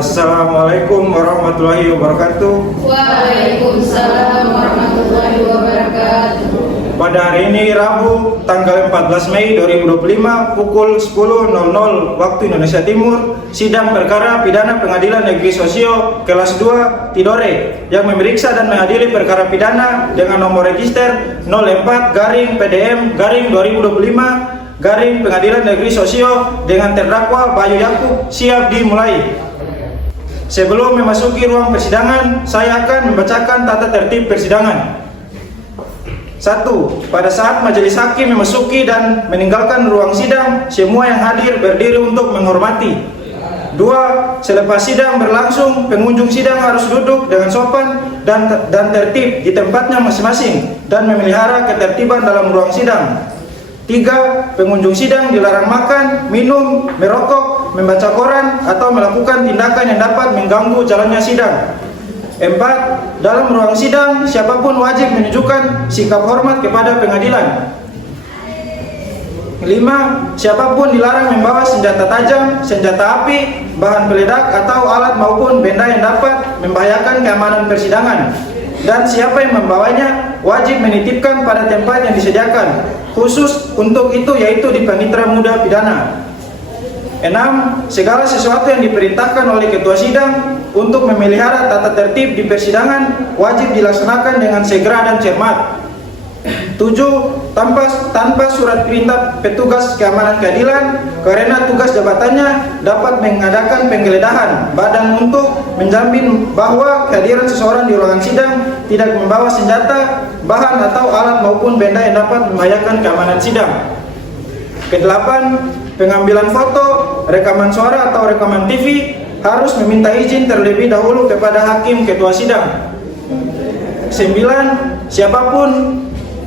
Assalamualaikum warahmatullahi wabarakatuh. Waalaikumsalam warahmatullahi wabarakatuh. Pada hari ini Rabu tanggal 14 Mei 2025 pukul 10.00 waktu Indonesia Timur, sidang perkara pidana Pengadilan Negeri Sosio kelas 2 Tidore yang memeriksa dan mengadili perkara pidana dengan nomor register 04-PDM-2025 Pengadilan Negeri Sosio dengan terdakwa Bayu Yakub siap dimulai. Sebelum memasuki ruang persidangan, saya akan membacakan tata tertib persidangan. 1. Pada saat majelis hakim memasuki dan meninggalkan ruang sidang, semua yang hadir berdiri untuk menghormati. 2. Selepas sidang berlangsung, pengunjung sidang harus duduk dengan sopan dan tertib di tempatnya masing-masing dan memelihara ketertiban dalam ruang sidang. 3. Pengunjung sidang dilarang makan, minum, merokok, membaca koran, atau melakukan tindakan yang dapat mengganggu jalannya sidang. 4. Dalam ruang sidang, siapapun wajib menunjukkan sikap hormat kepada pengadilan. 5. Siapapun dilarang membawa senjata tajam, senjata api, bahan peledak, atau alat maupun benda yang dapat membahayakan keamanan persidangan. Dan siapa yang membawanya wajib menitipkan pada tempat yang disediakan, khusus untuk itu yaitu di panitera muda pidana. 6. Segala sesuatu yang diperintahkan oleh ketua sidang untuk memelihara tata tertib di persidangan wajib dilaksanakan dengan segera dan cermat. 7. Tanpa surat perintah petugas keamanan keadilan karena tugas jabatannya dapat mengadakan penggeledahan badan untuk menjamin bahwa kehadiran seseorang di ruangan sidang tidak membawa senjata, bahan atau alat maupun benda yang dapat membahayakan keamanan sidang. Ke-8. Pengambilan foto, rekaman suara atau rekaman TV harus meminta izin terlebih dahulu kepada hakim ketua sidang. 9. Siapapun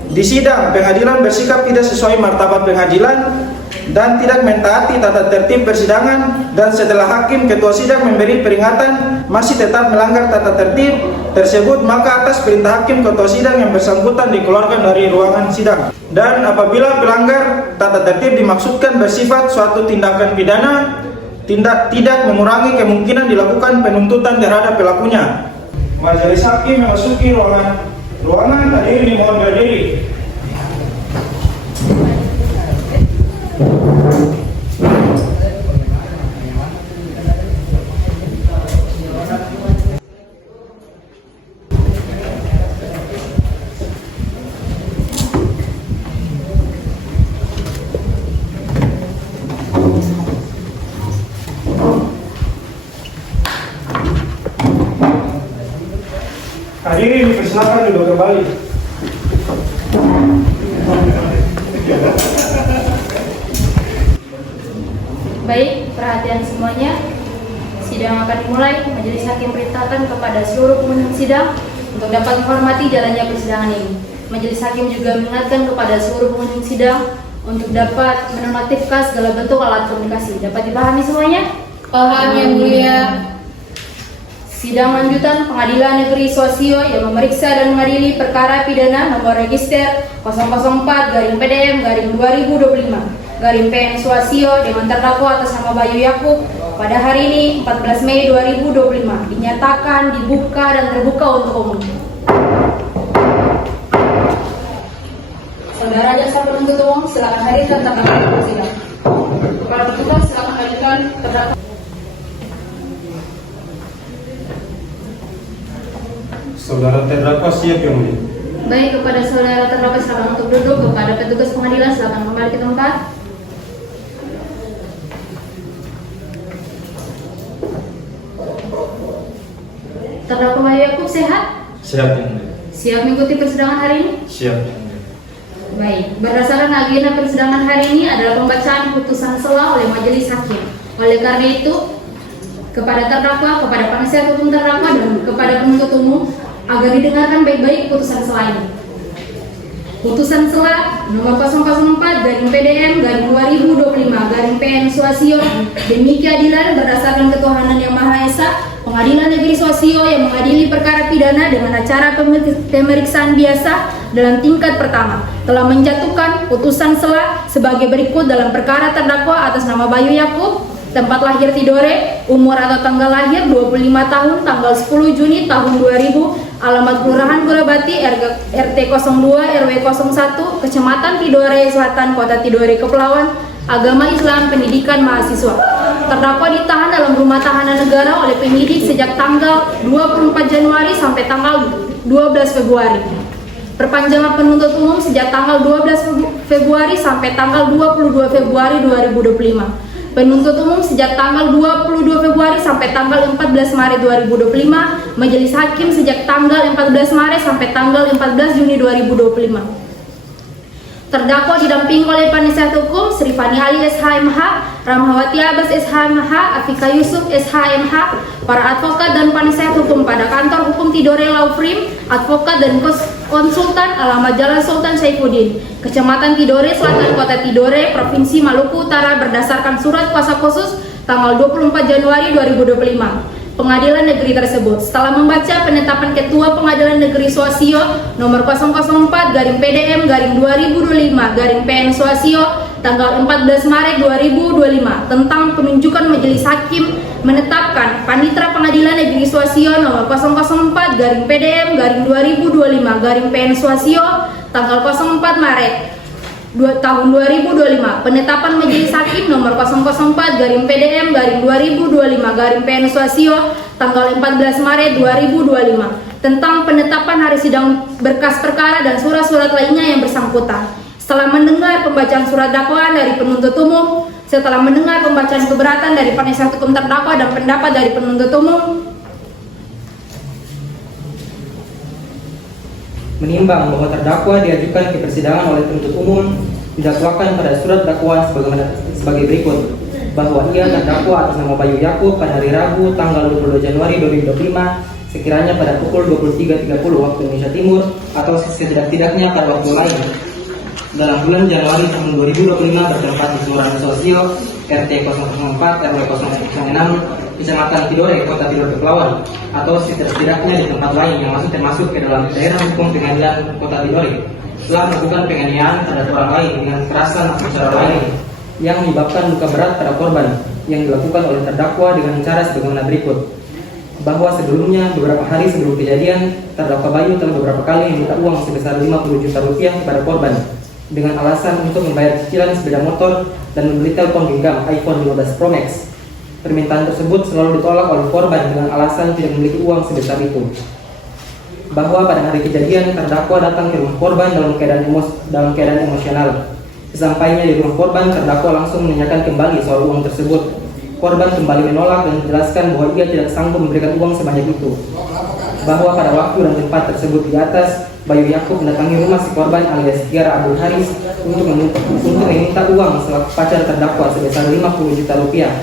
di sidang pengadilan bersikap tidak sesuai martabat pengadilan dan tidak mentaati tata tertib persidangan dan setelah hakim ketua sidang memberi peringatan masih tetap melanggar tata tertib tersebut, maka atas perintah hakim ketua sidang yang bersangkutan dikeluarkan dari ruangan sidang. Dan apabila pelanggar tata tertib dimaksudkan bersifat suatu tindakan pidana, tidak mengurangi kemungkinan dilakukan penuntutan terhadap pelakunya. Majelis hakim memasuki ruangan hadirin dimohon berdiri. Hadirin dipersilakan duduk kembali. Baik, perhatian semuanya. Sidang akan dimulai. Majelis hakim perintahkan kepada seluruh pengunjung sidang untuk dapat menghormati jalannya persidangan ini. Majelis hakim juga mengingatkan kepada seluruh pengunjung sidang untuk dapat menonaktifkan segala bentuk alat komunikasi. Dapat dipahami semuanya? Paham yang mulia. Sidang lanjutan Pengadilan Negeri Sosio yang memeriksa dan mengadili perkara pidana nomor register 004-2025 Sosio dengan terdakwa atas nama Bayu Yakub pada hari ini 14 Mei 2025 dinyatakan dibuka dan terbuka untuk umum. Saudara jaksa penuntut umum silakan hadir dan tanda tangan persidangan. Para petugas silakan hadirkan terdakwa. Saudara terdakwa siap yang mulia. Baik, kepada saudara terdakwa silakan untuk duduk. Kepada petugas pengadilan silakan kembali ke tempat. Terdakwa Bayu Yakub sehat? Siap yang mulia. Siap mengikuti persidangan hari ini? Siap yang mulia. Baik, berdasarkan agenda persidangan hari ini adalah pembacaan putusan sela oleh majelis hakim. Oleh karena itu, kepada terdakwa, kepada penasihat hukum terdakwa, dan kepada penuntut umum agar didengarkan baik-baik putusan sela ini. Putusan sela nomor 004-PDM-2025 Sosio demi keadilan berdasarkan ketuhanan yang Maha Esa, Pengadilan Negeri Sosio yang mengadili perkara pidana dengan acara pemeriksaan biasa dalam tingkat pertama telah menjatuhkan putusan sela sebagai berikut dalam perkara terdakwa atas nama Bayu Yakub Tempat lahir Tidore, umur atau tanggal lahir 25 tahun, tanggal 10 Juni tahun 2000, alamat Kelurahan Gorabati, RT 02 RW 01, Kecamatan Tidore Selatan, Kota Tidore, Kepulauan, agama Islam, pendidikan mahasiswa. Terdakwa ditahan dalam rumah tahanan negara oleh penyidik sejak tanggal 24 Januari sampai tanggal 12 Februari. Perpanjangan penuntut umum sejak tanggal 12 Februari sampai tanggal 22 Februari 2025. Penuntut umum sejak tanggal 22 Februari sampai tanggal 14 Maret 2025, Majelis Hakim sejak tanggal 14 Maret sampai tanggal 14 Juni 2025. Terdakwa didampingi oleh penasihat hukum Sri Fani Ali SHMH, Rahmawati Abbas SHMH, Afika Yusuf SHMH, para advokat dan penasihat hukum pada kantor hukum Tidore Law Firm, advokat dan konsultan, alamat Jalan Sultan Saifuddin, Kecamatan Tidore Selatan, Kota Tidore, Provinsi Maluku Utara, berdasarkan surat kuasa khusus tanggal 24 Januari 2025. Pengadilan negeri tersebut setelah membaca penetapan Ketua Pengadilan Negeri Suasio nomor 001/PDM/2025/PN Suasio tanggal 14 Maret 2025 tentang penunjukan Majelis Hakim menetapkan Panitera Pengadilan Negeri Suasio nomor 004/PDM/2025/PN Suasio tanggal 04 Maret tahun 2025, penetapan Majelis Hakim nomor 004/PDM/2025/PN Suasio tanggal 14 Maret 2025 tentang penetapan hari sidang berkas perkara dan surat-surat lainnya yang bersangkutan. Setelah mendengar pembacaan surat dakwaan dari penuntut umum, setelah mendengar pembacaan keberatan dari penasihat hukum terdakwa dan pendapat dari penuntut umum, menimbang bahwa terdakwa diajukan ke persidangan oleh penuntut umum didakwakan pada surat dakwaan sebagai berikut, bahwa ia terdakwa atas nama Bayu Yakub pada hari Rabu tanggal 22 Januari 2025 sekiranya pada pukul 23.30 waktu Indonesia Timur atau setidak-tidaknya pada waktu lain dalam bulan Januari tahun 2025 bertempat di Kelurahan Suasio RT 004 RW 006 Kecamatan Tidore, Kota Tidore, Kepulauan, atau setidak-tidaknya di tempat lain yang masih termasuk ke dalam daerah hukum pengadilan Kota Tidore, telah melakukan penganiayaan terhadap orang lain dengan kekerasan atau cara lain yang menyebabkan luka berat pada korban yang dilakukan oleh terdakwa dengan cara sebagaimana berikut, bahwa sebelumnya beberapa hari sebelum kejadian terdakwa Bayu telah beberapa kali meminta uang sebesar 50 juta rupiah kepada korban dengan alasan untuk membayar cicilan sepeda motor dan membeli telepon genggam iPhone 15 Pro Max. Permintaan tersebut selalu ditolak oleh korban dengan alasan tidak memiliki uang sebesar itu. Bahwa pada hari kejadian terdakwa datang ke rumah korban dalam keadaan emosional. Sesampainya di rumah korban, terdakwa langsung menanyakan kembali soal uang tersebut. Korban kembali menolak dan menjelaskan bahwa ia tidak sanggup memberikan uang sebanyak itu. Bahwa pada waktu dan tempat tersebut di atas, Bayu Yakub mendatangi rumah si korban alias Tiara Abdul Haris untuk meminta uang selaku pacar terdakwa sebesar 50 juta rupiah.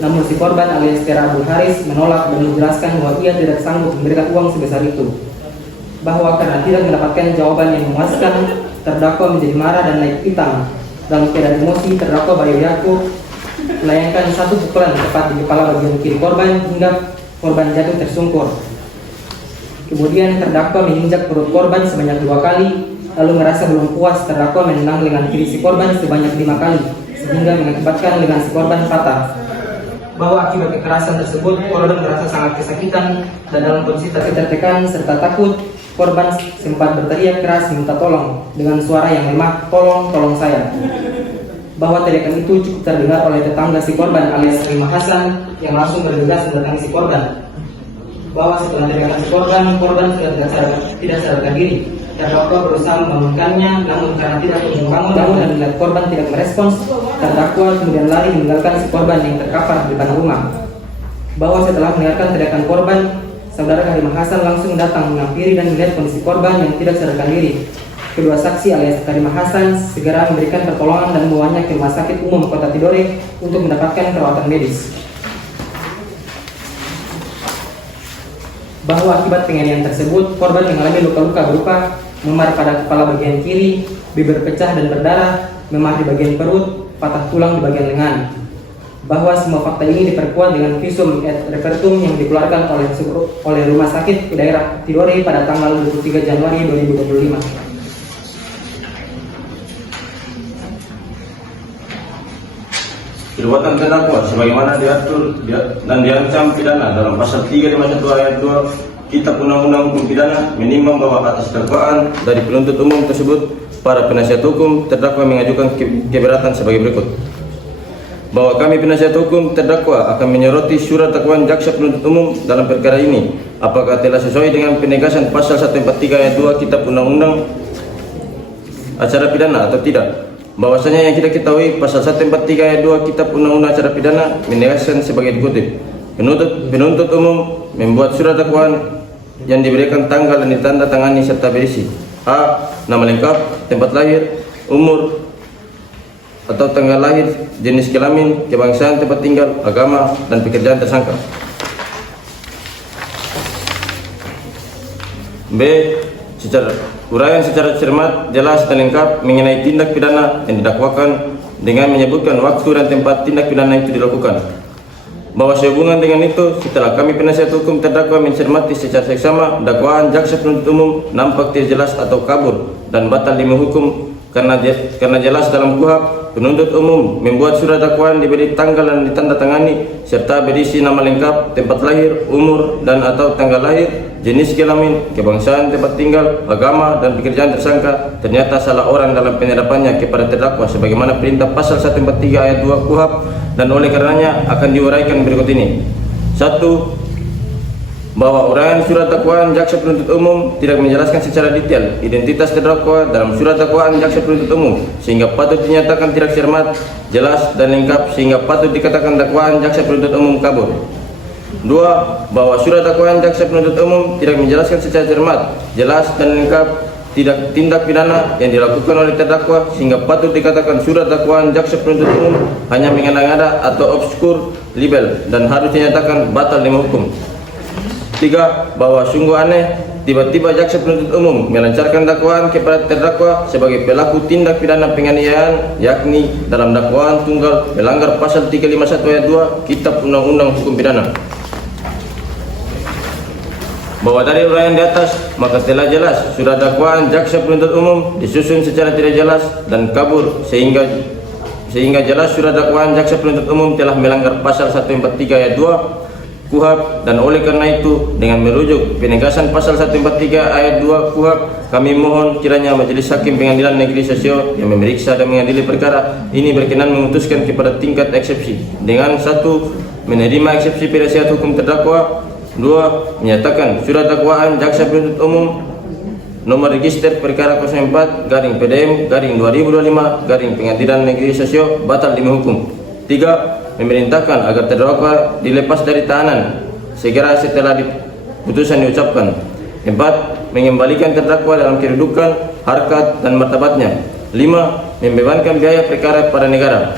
Namun si korban alias Tiara Abdul Haris menolak dan menjelaskan bahwa ia tidak sanggup memberikan uang sebesar itu. Bahwa karena tidak mendapatkan jawaban yang memuaskan, terdakwa menjadi marah dan naik pitam. Dalam keadaan emosi, terdakwa Bayu Yakub melayangkan satu pukulan tepat di kepala bagian kiri korban hingga korban jatuh tersungkur. Kemudian terdakwa menginjak perut korban sebanyak 2 kali, lalu merasa belum puas, terdakwa menendang lengan kiri si korban sebanyak 5 kali, sehingga mengakibatkan lengan si korban patah. Bahwa akibat kekerasan tersebut, korban merasa sangat kesakitan dan dalam kondisi tertekan serta takut, korban sempat berteriak keras minta tolong dengan suara yang lemah, "Tolong, tolong saya." Bahwa teriakan itu cukup terdengar oleh tetangga si korban alias Rima Hasan yang langsung bergegas mendatangi si korban. Bahwa setelah teriakan si korban sudah tidak sadarkan diri. Terdakwa berusaha membangunkannya, namun karena tidak membangun dan melihat korban tidak merespons, terdakwa kemudian lari meninggalkan si korban yang terkapar di depan rumah. Bahwa setelah mendengarkan teriakan korban, saudara Karimah Hasan langsung datang menghampiri dan melihat kondisi korban yang tidak sadarkan diri. Kedua saksi alias Karimah Hasan segera memberikan pertolongan dan membawanya ke Rumah Sakit Umum Kota Tidore untuk mendapatkan perawatan medis. Bahwa akibat penganiayaan tersebut, korban mengalami luka-luka berupa memar pada kepala bagian kiri, bibir pecah dan berdarah, memar di bagian perut, patah tulang di bagian lengan. Bahwa semua fakta ini diperkuat dengan visum et repertum yang dikeluarkan oleh Rumah Sakit Daerah Tidore pada tanggal 23 Januari 2025. perbuatan terdakwa sebagaimana diatur dan diancam pidana dalam pasal 351 ayat 2 Kitab Undang-Undang Hukum Pidana, menimbang bahwa atas dakwaan dari penuntut umum tersebut para penasihat hukum terdakwa mengajukan keberatan sebagai berikut. Bahwa kami penasihat hukum terdakwa akan menyoroti surat dakwaan jaksa penuntut umum dalam perkara ini apakah telah sesuai dengan penegasan pasal 143 ayat 2 Kitab Undang-Undang Acara Pidana atau tidak. Bahwasanya yang kita ketahui pasal 143 ayat 2 Kitab Undang-Undang Acara Pidana menegaskan sebagai dikutip. Penuntut umum membuat surat dakwaan yang diberikan tanggal dan ditandatangani serta berisi: A. Nama lengkap, tempat lahir, umur atau tanggal lahir, jenis kelamin, kebangsaan, tempat tinggal, agama, dan pekerjaan tersangka. B. Uraian secara cermat, jelas, dan lengkap mengenai tindak pidana yang didakwakan dengan menyebutkan waktu dan tempat tindak pidana itu dilakukan. Bahwa sehubungan dengan itu, setelah kami penasihat hukum terdakwa mencermati secara seksama dakwaan jaksa penuntut umum nampak tidak jelas atau kabur dan batal demi hukum karena jelas dalam KUHP, penuntut umum membuat surat dakwaan diberi tanggal dan ditandatangani serta berisi nama lengkap, tempat lahir, umur dan atau tanggal lahir, jenis kelamin, kebangsaan, tempat tinggal, agama, dan pekerjaan tersangka ternyata salah orang dalam penyadapannya kepada terdakwa sebagaimana perintah pasal 143 ayat 2 KUHP, dan oleh karenanya akan diuraikan berikut ini. 1. Bahwa uraian surat dakwaan jaksa penuntut umum tidak menjelaskan secara detail identitas terdakwa dalam surat dakwaan jaksa penuntut umum sehingga patut dinyatakan tidak cermat, jelas, dan lengkap sehingga patut dikatakan dakwaan jaksa penuntut umum kabur. 2. Bahwa surat dakwaan jaksa penuntut umum tidak menjelaskan secara cermat, jelas, dan lengkap tindak pidana yang dilakukan oleh terdakwa sehingga patut dikatakan surat dakwaan jaksa penuntut umum hanya mengada-ngada atau obskur libel dan harus dinyatakan batal demi hukum. 3. Bahwa sungguh aneh tiba-tiba jaksa penuntut umum melancarkan dakwaan kepada terdakwa sebagai pelaku tindak pidana penganiayaan, yakni dalam dakwaan tunggal melanggar pasal 351 ayat 2 Kitab Undang-Undang Hukum Pidana. Bahwa dari uraian di atas maka telah jelas surat dakwaan jaksa penuntut umum disusun secara tidak jelas dan kabur sehingga jelas surat dakwaan jaksa penuntut umum telah melanggar pasal 143 ayat 2 KUHP, dan oleh karena itu dengan merujuk penegasan pasal 143 ayat 2 KUHP kami mohon kiranya Majelis Hakim Pengadilan Negeri Sosio yang memeriksa dan mengadili perkara ini berkenan memutuskan kepada tingkat eksepsi dengan 1. Menerima eksepsi penasihat hukum terdakwa, 2. Menyatakan surat dakwaan jaksa penuntut umum nomor register perkara 04/PDM/2025 Pengadilan Negeri Sosio batal demi hukum. 3. Memerintahkan agar terdakwa dilepas dari tahanan segera setelah putusan diucapkan. 4. Mengembalikan terdakwa dalam kedudukan, harkat, dan martabatnya. 5. Membebankan biaya perkara pada negara.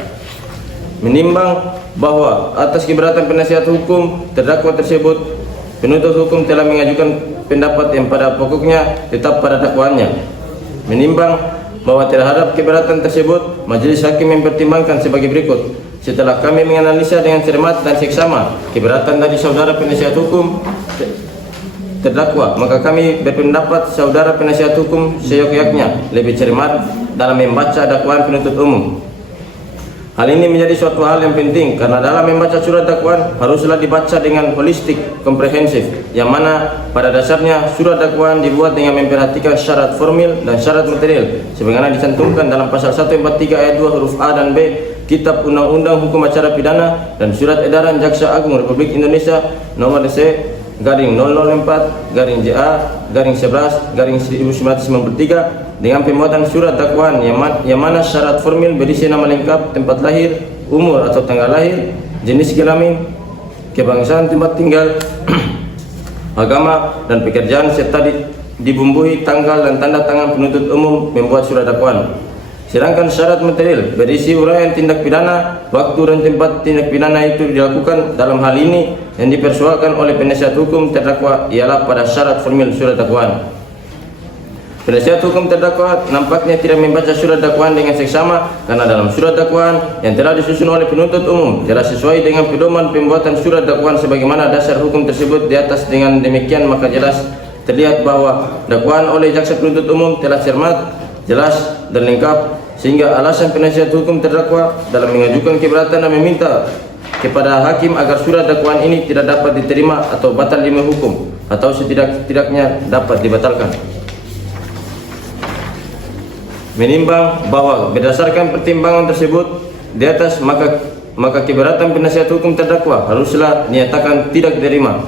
Menimbang bahwa atas keberatan penasihat hukum terdakwa tersebut, penuntut hukum telah mengajukan pendapat yang pada pokoknya tetap pada dakwaannya. Menimbang bahwa terhadap keberatan tersebut, Majelis Hakim mempertimbangkan sebagai berikut. Setelah kami menganalisa dengan cermat dan seksama keberatan dari saudara penasihat hukum terdakwa, maka kami berpendapat saudara penasihat hukum seyogyaknya lebih cermat dalam membaca dakwaan penuntut umum. Hal ini menjadi suatu hal yang penting karena dalam membaca surat dakwaan haruslah dibaca dengan holistik, komprehensif, yang mana pada dasarnya surat dakwaan dibuat dengan memperhatikan syarat formil dan syarat material sebagaimana dicantumkan dalam pasal 143 ayat 2 huruf A dan B Kitab Undang-Undang Hukum Acara Pidana dan Surat Edaran Jaksa Agung Republik Indonesia nomor DC-004/JA/11/1993 dengan pemuatan surat dakwaan yang mana syarat formil berisi nama lengkap, tempat lahir, umur atau tanggal lahir, jenis kelamin, kebangsaan, tempat tinggal, agama, dan pekerjaan serta dibumbui tanggal dan tanda tangan penuntut umum membuat surat dakwaan. Sedangkan syarat material berisi uraian tindak pidana, waktu dan tempat tindak pidana itu dilakukan. Dalam hal ini yang dipersoalkan oleh penasihat hukum terdakwa ialah pada syarat formil surat dakwaan. Penasihat hukum terdakwa nampaknya tidak membaca surat dakwaan dengan seksama karena dalam surat dakwaan yang telah disusun oleh penuntut umum telah sesuai dengan pedoman pembuatan surat dakwaan sebagaimana dasar hukum tersebut di atas. Dengan demikian maka jelas terlihat bahwa dakwaan oleh jaksa penuntut umum telah cermat, jelas, dan lengkap sehingga alasan penasihat hukum terdakwa dalam mengajukan keberatan dan meminta kepada hakim agar surat dakwaan ini tidak dapat diterima atau batal demi hukum atau setidak-tidaknya dapat dibatalkan. Menimbang bahwa berdasarkan pertimbangan tersebut di atas, maka keberatan penasihat hukum terdakwa haruslah dinyatakan tidak diterima.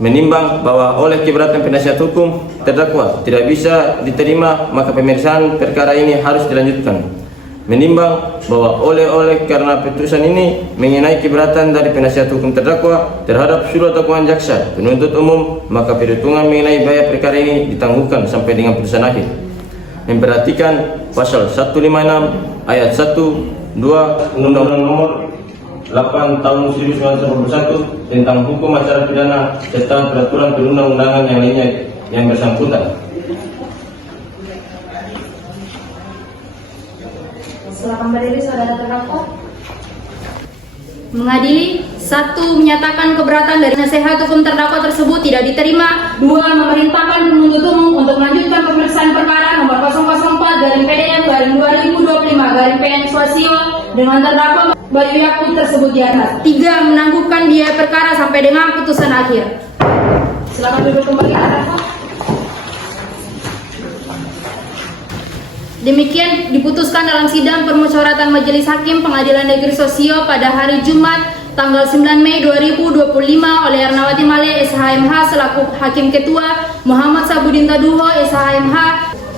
Menimbang bahwa oleh keberatan penasihat hukum terdakwa tidak bisa diterima, maka pemeriksaan perkara ini harus dilanjutkan. Menimbang bahwa oleh karena putusan ini mengenai keberatan dari penasihat hukum terdakwa terhadap surat dakwaan jaksa penuntut umum, maka perhitungan mengenai biaya perkara ini ditangguhkan sampai dengan putusan akhir. Memperhatikan pasal 156 ayat 1, 2 Undang-Undang Nomor 8 Tahun 1991 tentang hukum acara pidana serta peraturan perundang-undangan yang lainnya yang bersangkutan. Silakan berdiri saudara terdakwa. Mengadili, 1. Menyatakan keberatan dari nasihat hukum terdakwa tersebut tidak diterima. 2. Memerintahkan penuntut umum untuk melanjutkan pemeriksaan perkara nomor 004/PDN/2025/PN Swasio dengan terdakwa Bayu Yakub tersebut di atas. 3. Menangguhkan biaya perkara sampai dengan putusan akhir. Silakan duduk kembali terdakwa. Demikian diputuskan dalam sidang permusyawaratan Majelis Hakim Pengadilan Negeri Sosio pada hari Jumat tanggal 9 Mei 2025 oleh Ernawati Male SHMH selaku Hakim Ketua, Muhammad Sabudin Taduho SHMH,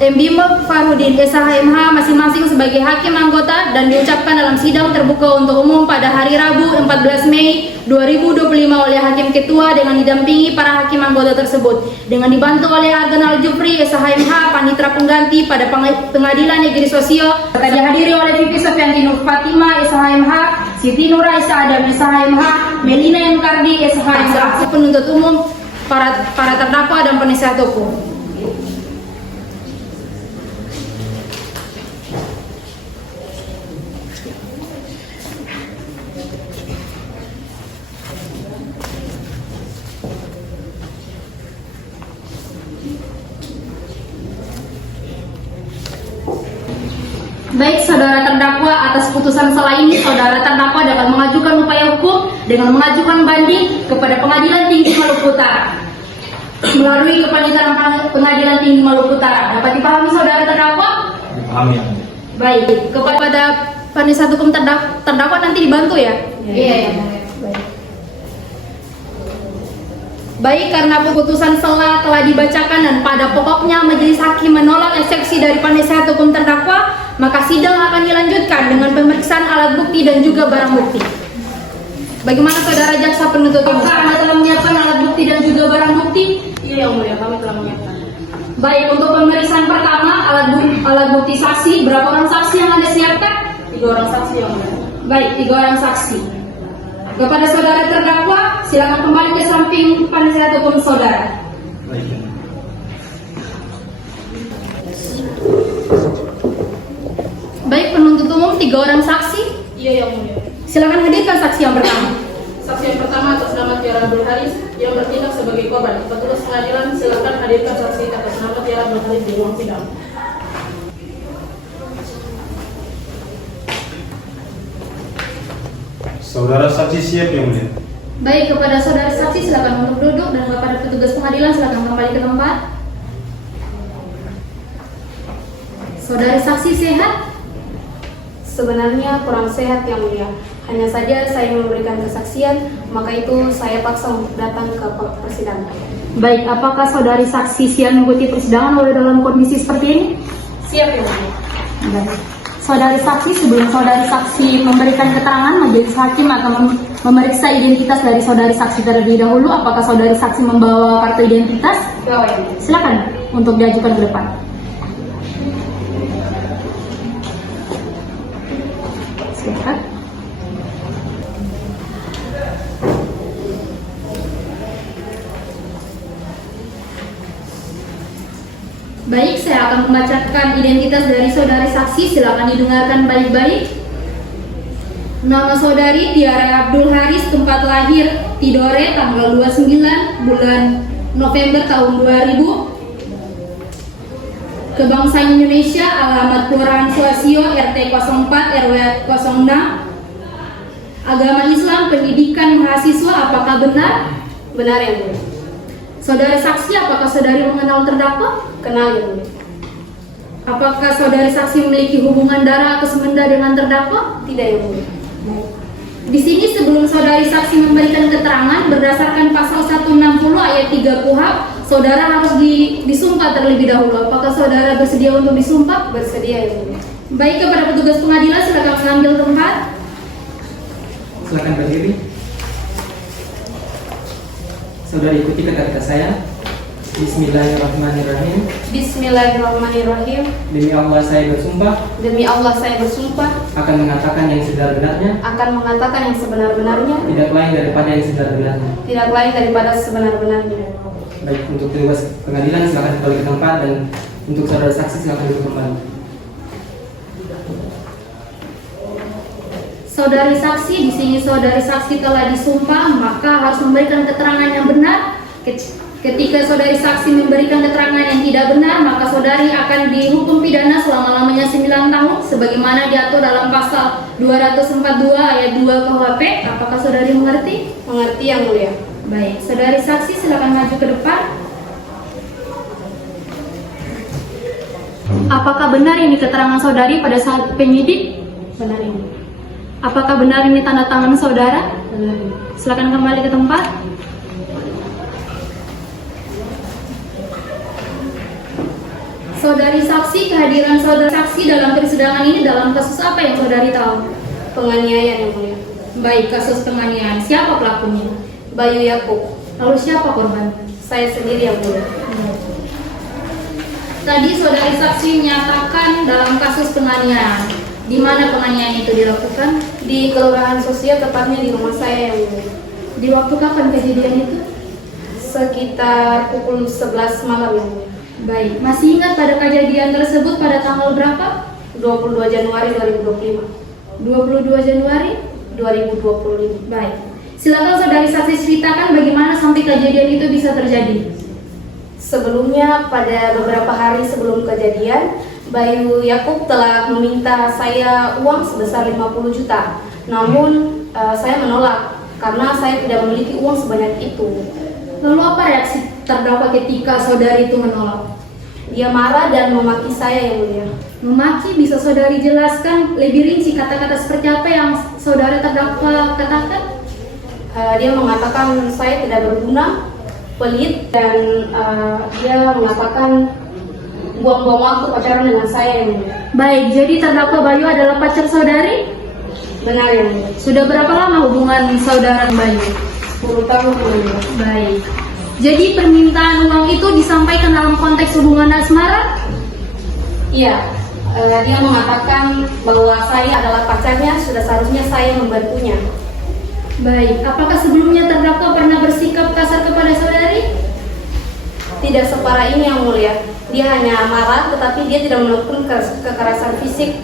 Bimo Farudin SHMH masing-masing sebagai hakim anggota, dan diucapkan dalam sidang terbuka untuk umum pada hari Rabu 14 Mei 2025 oleh Hakim Ketua dengan didampingi para hakim anggota tersebut, dengan dibantu oleh Argan Al-Jufri SHMH Panitra Pengganti pada Pengadilan Negeri Sosio, serta dihadiri oleh Vivi Sofianti Nur Fatima SHMH, Siti Nura Isa Adam SHMH, Melina M. Kardi SHMH, penuntut umum, para terdakwa dan penasihat hukum. Baik saudara terdakwa, atas putusan selah ini saudara terdakwa dapat mengajukan upaya hukum dengan mengajukan banding kepada Pengadilan Tinggi Maluku Utara melalui kepanitiaan Pengadilan Tinggi Maluku Utara. Dapat dipahami saudara terdakwa? Dipahami. Baik, kepada penasihat hukum terdakwa nanti dibantu ya? Iya. Baik, karena putusan selah telah dibacakan dan pada pokoknya majelis hakim menolak eksepsi dari penasihat hukum terdakwa, maka sidang akan dilanjutkan dengan pemeriksaan alat bukti dan juga barang bukti. Bagaimana saudara jaksa penuntut umum? Apakah Anda telah menyiapkan alat bukti dan juga barang bukti? Iya, Yang Mulia, kami telah menyiapkan. Baik, untuk pemeriksaan pertama alat bukti saksi, berapa orang saksi yang Anda siapkan? 3 orang saksi yang mulia. Baik, 3 orang saksi. Kepada saudara terdakwa, silakan kembali ke samping penasihat hukum saudara. Baik, penuntut umum 3 orang saksi. Iya, Yang Mulia. Silakan hadirkan saksi yang pertama. Saksi yang pertama atas nama Tiara Abdul Haris yang bertindak sebagai korban. Petugas pengadilan silakan hadirkan saksi atas nama Tiara Abdul Haris di ruang sidang. Saudara saksi siap Yang Mulia. Baik, kepada saudara saksi silakan untuk duduk, dan kepada petugas pengadilan silakan kembali ke tempat. Saudara saksi sehat? Sebenarnya kurang sehat Yang Mulia. Hanya saja saya memberikan kesaksian, maka itu saya paksa untuk datang ke persidangan. Baik, apakah saudari saksi siap mengikuti persidangan oleh dalam kondisi seperti ini? Siap Yang Mulia. Baik. Saudari saksi, sebelum saudari saksi memberikan keterangan, majelis hakim akan memeriksa identitas dari saudari saksi terlebih dahulu. Apakah saudari saksi membawa kartu identitas? Bawa Yang Mulia. Silakan untuk diajukan ke depan. Silakan. Baik, saya akan membacakan identitas dari saudari saksi. Silakan didengarkan baik-baik. Nama saudari Tiara Abdul Haris, tempat lahir Tidore, tanggal 29 bulan November tahun 2000. Kebangsaan Indonesia, alamat Kelurahan Suasio, RT 04 RW 06. Agama Islam, pendidikan mahasiswa, apakah benar? Benar yang mulia. Saudara saksi, apakah saudari mengenal terdakwa? Kenal yang mulia. Apakah saudari saksi memiliki hubungan darah atau semenda dengan terdakwa? Tidak yang mulia. Di sini sebelum saudari saksi memberikan keterangan berdasarkan pasal 160 ayat 3 KUHP, saudara harus disumpah terlebih dahulu. Apakah saudara bersedia untuk disumpah? Bersedia yang mulia. Baik, kepada petugas pengadilan silakan mengambil tempat. Silakan berdiri. Saudara ikuti kata-kata saya. Bismillahirrahmanirrahim. Bismillahirrahmanirrahim. Demi Allah saya bersumpah Demi Allah saya bersumpah akan mengatakan yang sebenar-benarnya, akan mengatakan yang sebenar-benarnya, tidak lain daripada yang sebenar-benarnya. tidak lain daripada sebenar-benarnya. Baik, untuk petugas pengadilan silakan kembali ke tempat, dan untuk saudara saksi silakan duduk kembali. Saudari saksi, di sini saudari saksi telah disumpah, maka harus memberikan keterangan yang benar. Ketika saudari saksi memberikan keterangan yang tidak benar, maka saudari akan dihukum pidana selama-lamanya 9 tahun sebagaimana diatur dalam pasal 242 ayat 2 KUHP. Apakah saudari mengerti? Mengerti yang mulia. Baik, saudari saksi silakan maju ke depan. Apakah benar ini keterangan saudari pada saat penyidik? Benar ini. Apakah benar ini tanda tangan saudara? Benar ini. Silakan kembali ke tempat. Saudari saksi, kehadiran saudari saksi dalam persidangan ini dalam kasus apa yang saudari tahu? Penganiayaan yang mulia. Baik, kasus penganiayaan. Siapa pelakunya? Bayu Yakub. Lalu siapa korban? Saya sendiri yang mulia. Tadi saudari saksi menyatakan dalam kasus penganiayaan. Di mana penganiayaan itu dilakukan? Di Kelurahan Sosial, tepatnya di rumah saya yang mulia. Di waktu kapan kejadian itu? Sekitar pukul 11 malam yang mulia. Baik, masih ingat pada kejadian tersebut pada tanggal berapa? 22 Januari 2025. 22 Januari 2025. Baik. Silakan saudari saksi ceritakan bagaimana sampai kejadian itu bisa terjadi. Sebelumnya, pada beberapa hari sebelum kejadian, Bayu Yakub telah meminta saya uang sebesar 50 juta. Namun, saya menolak karena saya tidak memiliki uang sebanyak itu. Lalu apa reaksi terdakwa ketika saudari itu menolak? Dia marah dan memaki saya yang mulia. Memaki, bisa saudari jelaskan lebih rinci kata-kata seperti apa yang saudara terdakwa katakan? Dia mengatakan saya tidak berguna, pelit, dan dia mengatakan buang-buang waktu pacaran dengan saya yang mulia. Baik, jadi terdakwa Bayu adalah pacar saudari? Benar yang mulia. Sudah berapa lama hubungan saudara Bayu? 10 tahun yang mulia. Baik. Jadi permintaan uang itu disampaikan dalam konteks hubungan asmara? Iya, dia mengatakan bahwa saya adalah pacarnya, sudah seharusnya saya membantunya. Baik, apakah sebelumnya terdakwa pernah bersikap kasar kepada saudari? Tidak separah ini yang mulia. Dia hanya marah, tetapi dia tidak melakukan kekerasan fisik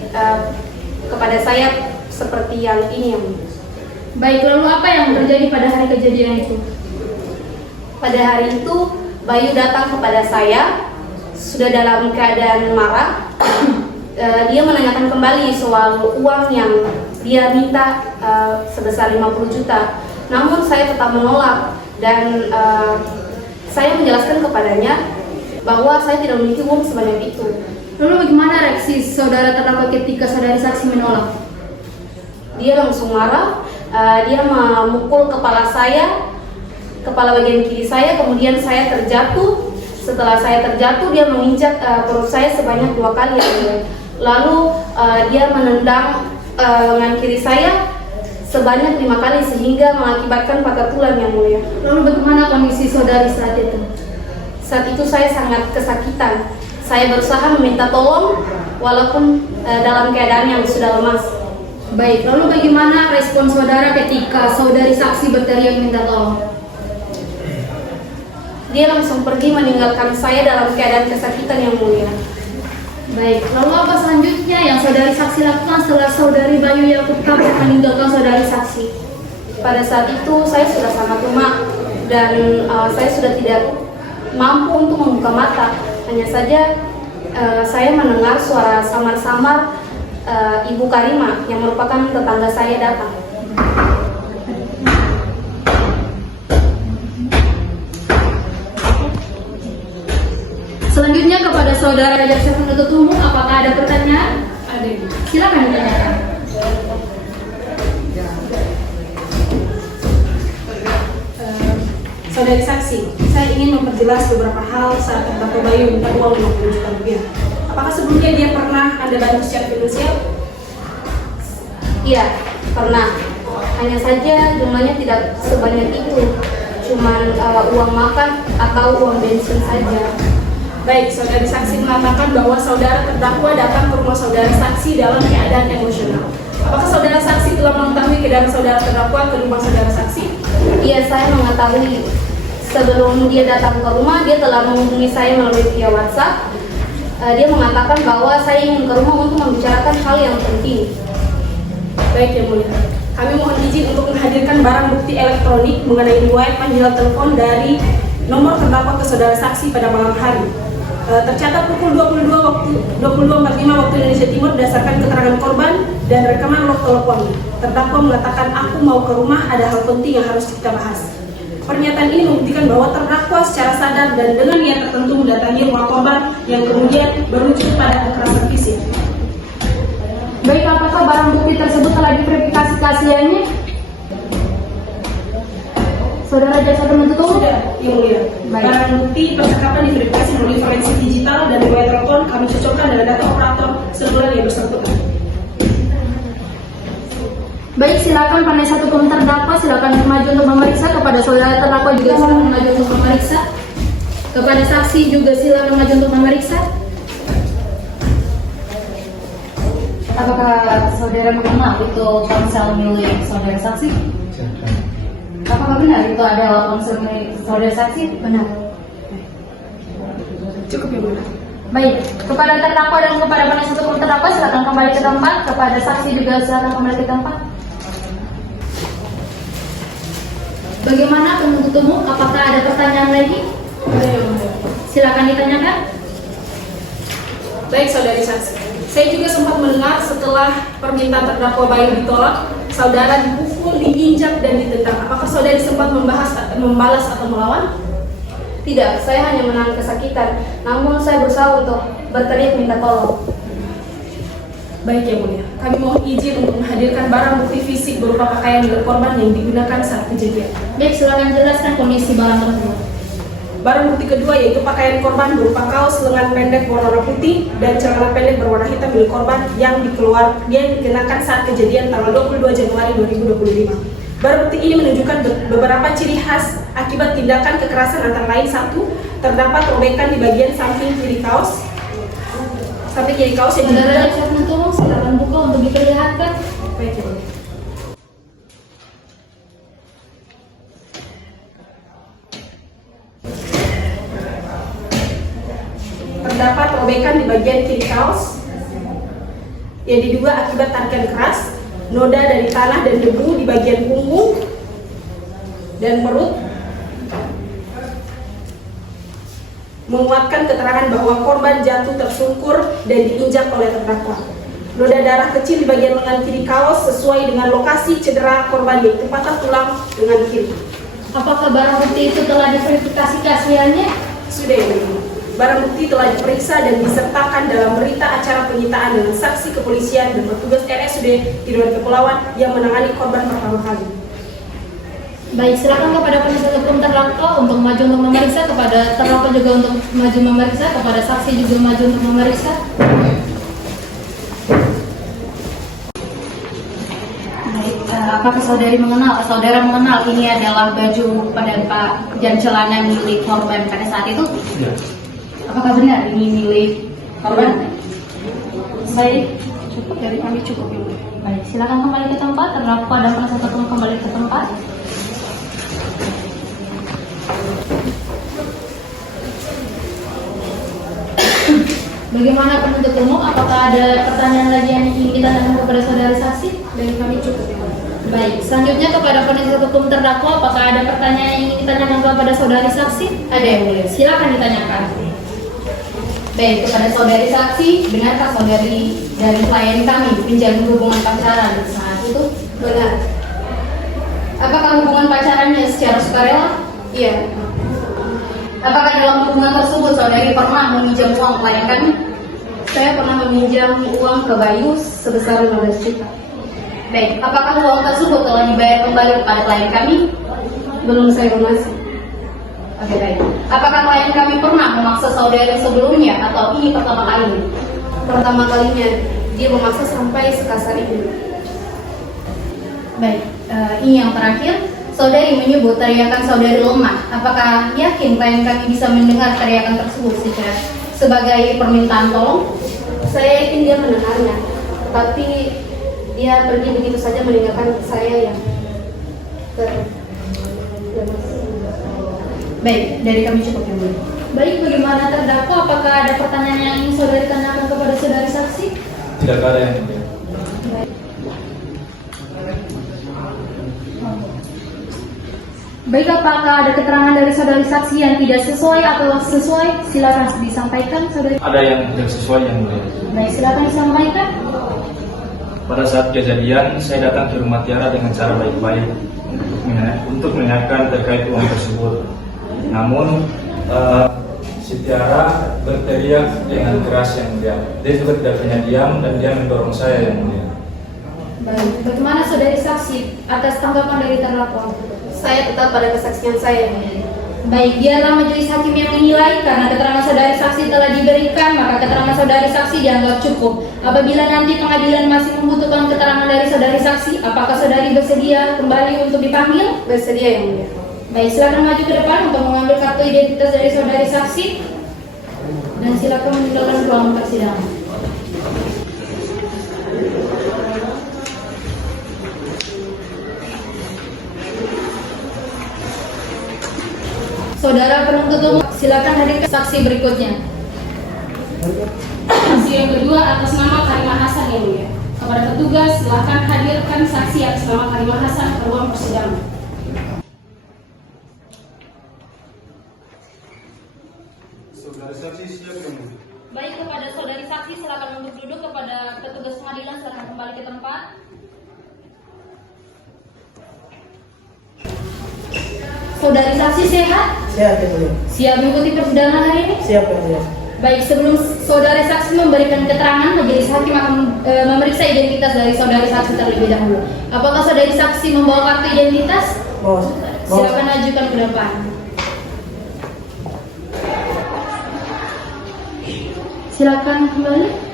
kepada saya seperti yang ini yang mulia. Baik, lalu apa yang terjadi pada hari kejadian itu? Pada hari itu, Bayu datang kepada saya, sudah dalam keadaan marah. Dia menanyakan kembali soal uang yang dia minta sebesar 50 juta. Namun saya tetap menolak dan saya menjelaskan kepadanya bahwa saya tidak memiliki uang sebanyak itu. Lalu bagaimana reaksi saudara terdakwa ketika saudari saksi menolak? Dia langsung marah, dia memukul kepala saya, kepala bagian kiri saya, kemudian saya terjatuh. Setelah saya terjatuh, dia menginjak perut saya sebanyak 2 kali. Lalu dia menendang lengan kiri saya sebanyak 5 kali sehingga mengakibatkan patah tulang yang mulia. Lalu bagaimana kondisi saudari saat itu? Saat itu saya sangat kesakitan. Saya berusaha meminta tolong walaupun dalam keadaan yang sudah lemas. Baik, lalu bagaimana respon saudara ketika saudari saksi berteriak minta tolong? Dia langsung pergi meninggalkan saya dalam keadaan kesakitan yang mulia. Baik, lalu apa selanjutnya yang saudari saksi lakukan setelah saudari Bayu Yakub meninggalkan saudari saksi? Pada saat itu saya sudah sangat lemah dan saya sudah tidak mampu untuk membuka mata. Hanya saja saya mendengar suara samar-samar Ibu Karima yang merupakan tetangga saya datang. Selanjutnya kepada saudara jaksa penuntut umum, apakah ada pertanyaan? Ada. Silakan ditanyakan. Saudari saksi, saya ingin memperjelas beberapa hal saat terdakwa Bayu minta uang 50 juta rupiah. Apakah sebelumnya dia pernah Anda bantu secara finansial? Iya, pernah. Hanya saja jumlahnya tidak sebanyak itu. Cuman uang makan atau uang bensin saja. Baik, saudari saksi mengatakan bahwa saudara terdakwa datang ke rumah saudara saksi dalam keadaan emosional. Apakah saudara saksi telah mengetahui keadaan saudara terdakwa ke rumah saudara saksi? Iya, saya mengetahui. Sebelum dia datang ke rumah, dia telah menghubungi saya melalui via WhatsApp. Dia mengatakan bahwa saya ingin ke rumah untuk membicarakan hal yang penting. Baik, Yang Mulia. Kami mohon izin untuk menghadirkan barang bukti elektronik mengenai riwayat panggilan telepon dari nomor terdakwa ke saudara saksi pada malam hari. Tercatat pukul 22.45 waktu Indonesia Timur berdasarkan keterangan korban dan rekaman log telepon. Terdakwa mengatakan, "Aku mau ke rumah, ada hal penting yang harus kita bahas." Pernyataan ini membuktikan bahwa terdakwa secara sadar dan dengan niat tertentu mendatangi rumah korban yang kemudian berujung pada kekerasan fisik. Baik, apakah barang bukti tersebut telah diverifikasi keasliannya? Saudara jaksa penuntut umum? Sudah, Yang Mulia. Baik. Barang bukti percakapan diverifikasi melalui forensik digital dan riwayat telepon kami cocokkan dengan data operator seluler yang bersangkutan. Baik, silakan penasihat hukum terdakwa silakan maju untuk memeriksa. Kepada saudara terdakwa juga silakan maju untuk memeriksa. Kepada saksi juga silakan maju untuk memeriksa. Apakah saudara mengenal itu ponsel milik saudara saksi? Apakah benar itu adalah ponsel milik saudara saksi? Benar. Cukup, Yang Mulia. Baik, kepada terdakwa dan kepada penasihat hukum terdakwa silakan kembali ke tempat. Kepada saksi juga silakan kembali ke tempat. Bagaimana penuntut umum? Apakah ada pertanyaan lagi? Ada, Yang Mulia. Silakan ditanyakan. Baik, saudari saksi. Saya juga sempat mendengar setelah permintaan terdakwa Bayu ditolak, saudara dipukul, diinjak, dan ditendang. Apakah saudari sempat membalas atau melawan? Tidak, saya hanya menahan kesakitan. Namun saya berusaha untuk berteriak minta tolong. Baik, Yang Mulia. Kami mohon izin untuk menghadirkan barang bukti fisik berupa pakaian milik korban yang digunakan saat kejadian. Baik, silakan jelaskan kondisi barang tersebut. Barang bukti kedua yaitu pakaian korban berupa kaos lengan pendek berwarna putih dan celana pendek berwarna hitam milik korban yang dikenakan saat kejadian tanggal 22 Januari 2025. Barang bukti ini menunjukkan beberapa ciri khas akibat tindakan kekerasan antara lain: 1. Terdapat robekan di bagian samping kiri kaos yang Saudara jaksa penuntut umum silakan buka untuk diperlihatkan. Baik, Yang Mulia. Terdapat robekan di bagian kiri kaos yang diduga akibat tarikan keras, noda dari tanah dan debu di bagian punggung dan perut, menguatkan keterangan bahwa korban jatuh tersungkur dan diinjak oleh terdakwa. Noda darah kecil di bagian lengan kiri kaos sesuai dengan lokasi cedera korban yaitu patah tulang lengan kiri. Apakah barang bukti itu telah diverifikasi keasliannya? Sudah, Yang Mulia. Barang bukti telah diperiksa dan disertakan dalam berita acara penyitaan dengan saksi kepolisian dan petugas RSUD Tiruan Kepulauan yang menangani korban pertama kali. Baik, silakan kepada penasihat hukum terdakwa untuk maju untuk memeriksa. Kepada terdakwa juga untuk maju memeriksa. Kepada saksi juga maju untuk memeriksa. Baik, apakah saudara mengenal ini adalah baju dan celana milik korban pada saat itu? Ya. Apakah benar ini milik korban? Baik, cukup dari kami cukup, Yang Mulia. Baik, silakan kembali ke tempat. Terdakwa dan penasihat hukum kembali ke tempat. Bagaimana penuntut umum? Apakah ada pertanyaan lagi yang ingin ditanyakan kepada saudari saksi? Dari kami cukup, Yang Mulia. Baik, selanjutnya kepada penasihat hukum terdakwa, apakah ada pertanyaan yang ingin ditanyakan kepada saudari saksi? Ada, Yang Mulia. Silakan ditanyakan. Baik, kepada saudari saksi, benarkah saudari dari klien kami menjalin hubungan pacaran saat itu? Benar. Apakah hubungan pacarannya secara sukarela? Iya. Apakah dalam hubungan tersebut saudari pernah meminjam uang klien kami? Saya pernah meminjam uang ke Bayu sebesar 15 juta. Baik, apakah uang tersebut telah dibayar kembali kepada klien kami? Belum saya lunasi. Oke, baik. Apakah klien kami pernah memaksa saudari sebelumnya atau ini pertama kalinya? Pertama kalinya dia memaksa sampai sekasar ini. Baik, ini yang terakhir. Saudari menyebut teriakan saudari lemah. Apakah yakin klien kami bisa mendengar teriakan tersebut sebagai permintaan tolong? Saya yakin dia mendengarnya, tapi dia pergi begitu saja meninggalkan saya yang Baik, dari kami cukup yang mulia. Baik, bagaimana terdakwa? Apakah ada pertanyaan yang ingin saudari tanyakan kepada saudari saksi? Tidak ada yang mulia. Baik, apakah ada keterangan dari saudari saksi yang tidak sesuai atau sesuai? Silakan disampaikan, saudari. Ada yang tidak sesuai yang mulia. Baik, silakan disampaikan. Pada saat kejadian, saya datang ke rumah Tiara dengan cara baik-baik untuk menanyakan terkait uang tersebut. Namun, si Tiara berteriak dengan keras yang mulia. Dia juga tidak pernah diam dan dia mendorong saya yang mulia. Baik, bagaimana saudari saksi atas tanggapan dari terdakwa? saya tetap pada kesaksian saya. Baik, biarlah majelis hakim yang menilai. Karena keterangan saudari saksi telah diberikan, maka keterangan saudari saksi dianggap cukup. Apabila nanti pengadilan masih membutuhkan keterangan dari saudari saksi, apakah saudari bersedia kembali untuk dipanggil? Bersedia yang mulia. Baik, silakan maju ke depan untuk mengambil kartu identitas dari saudari saksi dan silakan meninggalkan ruangan persidangan. Saudara penuntut umum, silakan hadirkan saksi berikutnya. Saksi yang kedua atas nama Karimah Hasan yang mulia. Kepada petugas, silakan hadirkan saksi atas nama Karimah Hasan ke ruang persidangan. Saudara saksi siap yang mulia. Baik, kepada saudari saksi silakan untuk duduk. Kepada petugas pengadilan silakan kembali ke tempat. Saudari saksi sehat? Siap yang mulia. Siap mengikuti persidangan hari ini? Siap yang mulia. Baik, sebelum saudari saksi memberikan keterangan, majelis hakim akan memeriksa identitas dari saudari saksi terlebih dahulu. Apakah saudari saksi membawa kartu identitas? Bos. Silakan ajukan ke depan. Silakan kembali.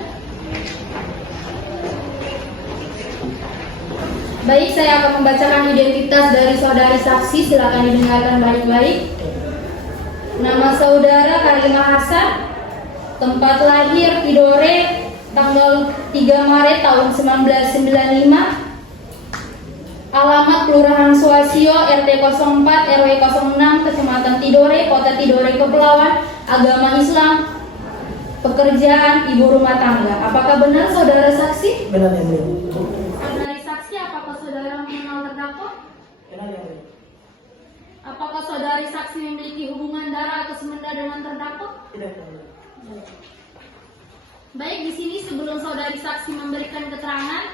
Baik, saya akan membacakan identitas dari saudari saksi. Silakan didengarkan baik-baik. Nama saudara Karimah Hasan, tempat lahir Tidore, tanggal 3 Maret tahun 1995. Alamat Kelurahan Suasio, RT 04, RW 06, Kecamatan Tidore, Kota Tidore, Kepulauan. Agama Islam. Pekerjaan ibu rumah tangga. Apakah benar saudara saksi? Benar yang mulia. Saudari saksi, apakah saudara mengenal terdakwa? Benar yang mulia. Apakah saudari saksi memiliki hubungan darah atau semenda dengan terdakwa? Tidak yang mulia. Baik, di sini sebelum saudari saksi memberikan keterangan,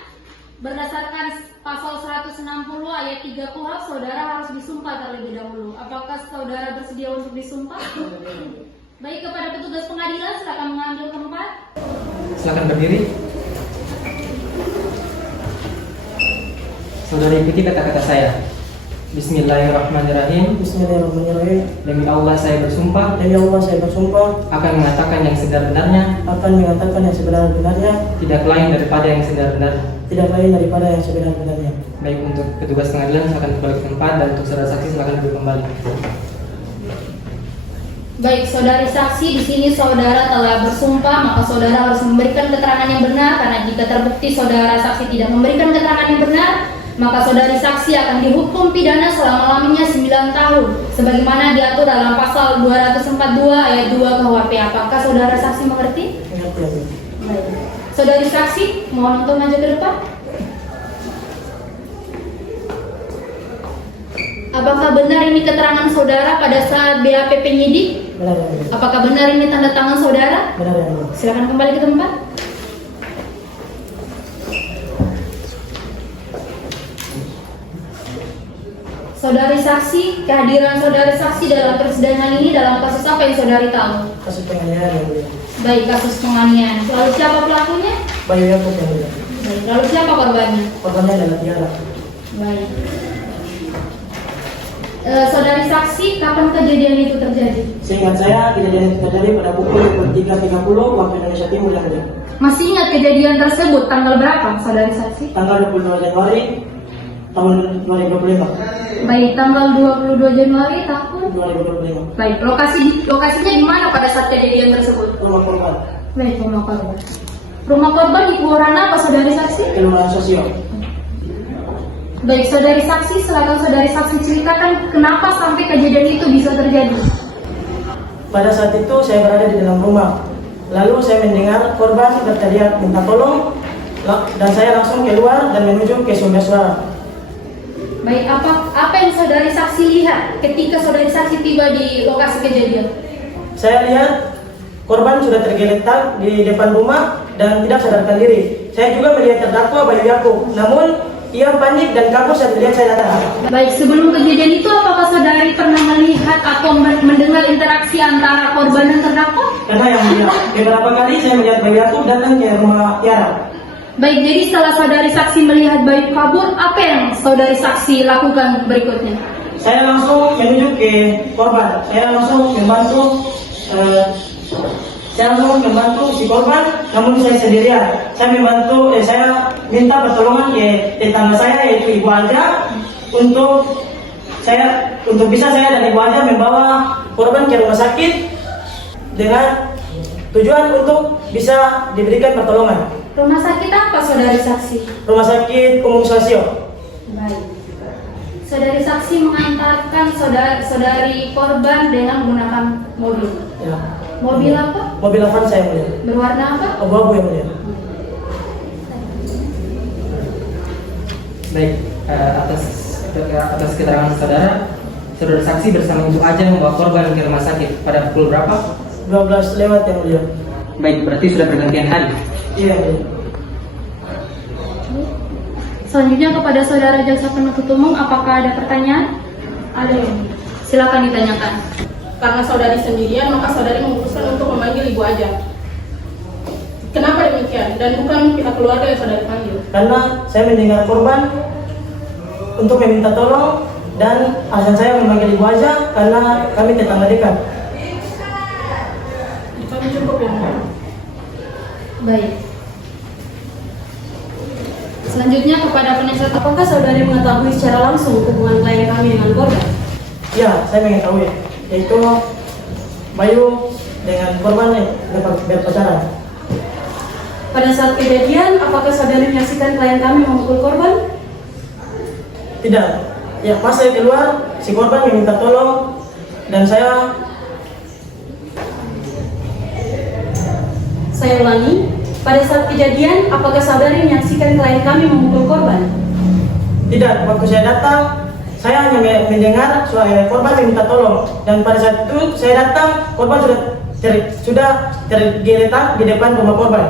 berdasarkan pasal 160 ayat 3 KUHP, saudara harus disumpah terlebih dahulu. Apakah saudara bersedia untuk disumpah? Baik, kepada petugas pengadilan silakan mengambil tempat. Silakan berdiri. Saudara ikuti kata-kata saya. Bismillahirrahmanirrahim. Bismillahirrahmanirrahim. Demi Allah saya bersumpah Demi Allah saya bersumpah akan mengatakan yang sebenar-benarnya, akan mengatakan yang sebenar-benarnya, tidak lain daripada yang sebenar-benarnya. tidak lain daripada yang sebenar-benarnya. Baik, untuk petugas pengadilan silakan kembali ke tempat dan untuk saudara saksi silakan duduk kembali. Baik, saudari saksi, di sini saudara telah bersumpah, maka saudara harus memberikan keterangan yang benar. Karena jika terbukti saudara saksi tidak memberikan keterangan yang benar, maka saudari saksi akan dihukum pidana selama-lamanya 9 tahun, sebagaimana diatur dalam pasal 242 ayat 2 KUHP. Apakah saudara saksi mengerti? Mengerti yang mulia. Baik. Saudari saksi, mohon untuk maju ke depan. Apakah benar ini keterangan saudara pada saat BAP penyidik? Benar yang mulia. Apakah benar ini tanda tangan saudara? Benar yang mulia. Silakan kembali ke tempat. Saudari saksi, kehadiran saudari saksi dalam persidangan ini dalam kasus apa yang saudari tahu? Kasus penganiayaan yang mulia. Baik, kasus penganiayaan. Lalu siapa pelakunya? Bayu Yakub yang mulia. Baik, lalu siapa korbannya? Korbannya adalah Tiara. Baik. Saudari saksi, kapan kejadian itu terjadi? Seingat saya kejadian itu terjadi pada pukul 3.30 waktu Indonesia Timur yang mulia. Masih ingat kejadian tersebut tanggal berapa, saudari saksi? Tanggal 22 Januari tahun 2025. Baik, tanggal 22 Januari tahun. 2025. Baik, lokasinya di mana pada saat kejadian tersebut? Rumah korban. Baik, rumah korban. Rumah korban di kelurahan apa, saudari saksi? Kelurahan Sosio. Baik, saudari saksi, silakan saudari saksi ceritakan kenapa sampai kejadian itu bisa terjadi. Pada saat itu saya berada di dalam rumah. Lalu saya mendengar korban berteriak minta tolong dan saya langsung keluar dan menuju ke sumber suara. Baik, apa yang saudari saksi lihat ketika saudari saksi tiba di lokasi kejadian? Saya lihat korban sudah tergeletak di depan rumah dan tidak sadarkan diri. Saya juga melihat terdakwa Bayu Yakub, namun ia panik dan kabur saat melihat saya datang. Baik, sebelum kejadian itu apakah saudari pernah melihat atau mendengar interaksi antara korban dan terdakwa? Karena yang mulia, beberapa kali saya melihat Bayu Yakub datang ke rumah Tiara. Baik, jadi setelah saudari saksi melihat Bayu kabur, apa yang saudari saksi lakukan berikutnya? Saya langsung menuju ke korban. Saya langsung membantu si korban, namun saya sendirian. Saya minta pertolongan ke tetangga saya yaitu Ibu Aja untuk bisa saya dan Ibu Aja membawa korban ke rumah sakit dengan tujuan untuk bisa diberikan pertolongan. Rumah sakit apa, saudari saksi? Rumah sakit umum Sosio. Baik. Saudari saksi mengantarkan saudari korban dengan menggunakan mobil. Ya. Mobil apa? Mobil Avanza yang mulia. Berwarna apa? Abu-abu yang mulia. Baik, atas keterangan saudara saksi bersama Ibu Aja membawa korban ke rumah sakit pada pukul berapa? 12 lewat yang mulia. Baik, berarti sudah pergantian hari. Iya yang mulia. Selanjutnya kepada saudara jaksa penuntut umum, apakah ada pertanyaan? Ada. Silakan ditanyakan. Karena saudari sendirian, maka saudari memutuskan untuk memanggil Ibu Aja. Kenapa demikian? Dan bukan pihak keluarga yang saudari panggil? Karena saya mendengar korban untuk meminta tolong dan alasan saya memanggil Ibu Aja karena kami tetangga dekat. Kami cukup yang mulia. Baik. Selanjutnya kepada penasihat, Apakah saudari mengetahui secara langsung hubungan klien kami dengan korban? Ya, saya mengetahui yaitu Bayu dengan korban berpacaran. Pada saat kejadian, apakah saudari menyaksikan klien kami memukul korban? Tidak. Ya, pas saya keluar, si korban meminta tolong dan saya ulangi, pada saat kejadian, apakah saudari menyaksikan klien kami memukul korban? tidak. Waktu saya datang, saya hanya mendengar suara korban meminta tolong dan pada saat itu saya datang, korban sudah tergeletak di depan rumah korban.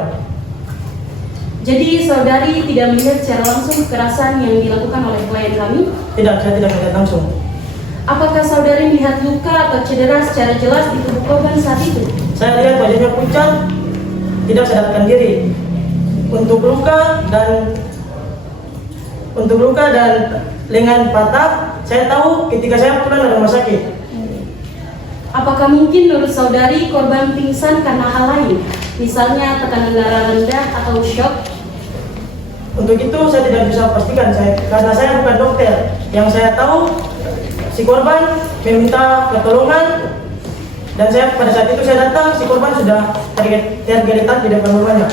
Jadi saudari tidak melihat secara langsung kekerasan yang dilakukan oleh klien kami? Tidak, saya tidak melihat langsung. Apakah saudari melihat luka atau cedera secara jelas di tubuh korban saat itu? Saya lihat wajahnya pucat, tidak sadarkan diri. Untuk luka dan lengan patah, saya tahu ketika saya pulang dari rumah sakit. Apakah mungkin menurut saudari korban pingsan karena hal lain? Misalnya tekanan darah rendah atau shock? Untuk itu saya tidak bisa pastikan karena saya bukan dokter. Yang saya tahu si korban meminta pertolongan dan pada saat itu saya datang, si korban sudah tergeletak di depan rumahnya.